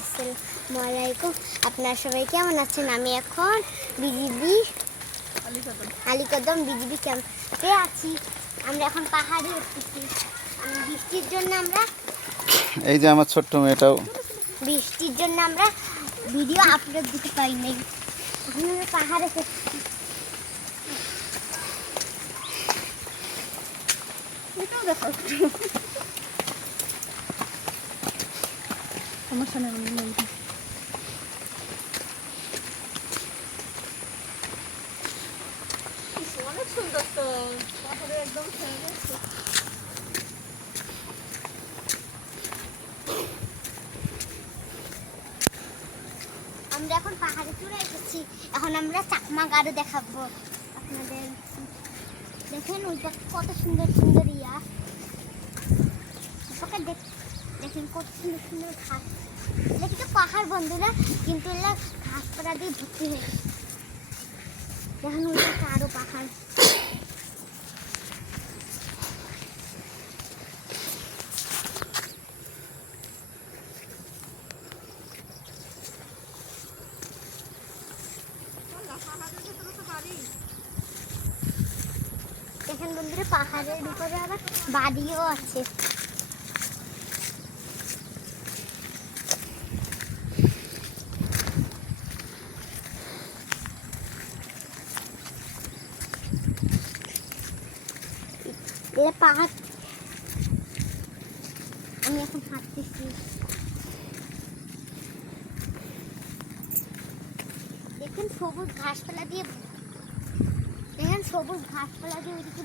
আসসালামু আলাইকুম। আপনারা সবাই কেমন আছেন? আমি এখন বিজিবি আলীকদম বিজিবি ক্যাম্পে আছি। আমরা এখন পাহাড়ে উঠতেছি। বৃষ্টির জন্য আমরা এই যে আমার ছোট্ট মেয়েটাও বৃষ্টির জন্য আমরা ভিডিও আপলোড দিতে পারি নাই। এখন আমরা পাহাড়ে উঠতেছি। এটাও দেখো সমস্যা নেই। অনেক সুন্দর তো পাহাড়ে একদম আমরা এখন পাহাড়ে চড়ে এসেছি। এখন আমরা চাকমা গাড়ো দেখাবো আপনাদের। দেখেন ওইটা কত সুন্দর সুন্দর দেখেন কত সুন্দর সুন্দর ঘাস। এটা কিন্তু পাহাড় বন্ধুরা, কিন্তু এগুলা ঘাস পাড়া দিয়ে ভর্তি হয়ে দেখেন ওইটা আরো পাহাড়। দেখেন বন্ধুরা পাহাড়ের উপরে আবার বাড়িও আছে। পাহাড় আমি এখন হাঁটতেছি। দেখেন সবুজ ঘাসপালা দিয়ে ওইদিকে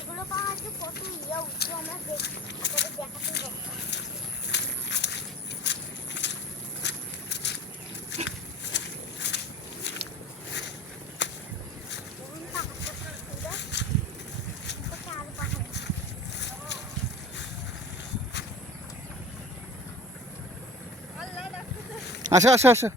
এগুলো পাহাড় কত উঁচু আমরা দেখাতে পারবো। আসো আসো আসো।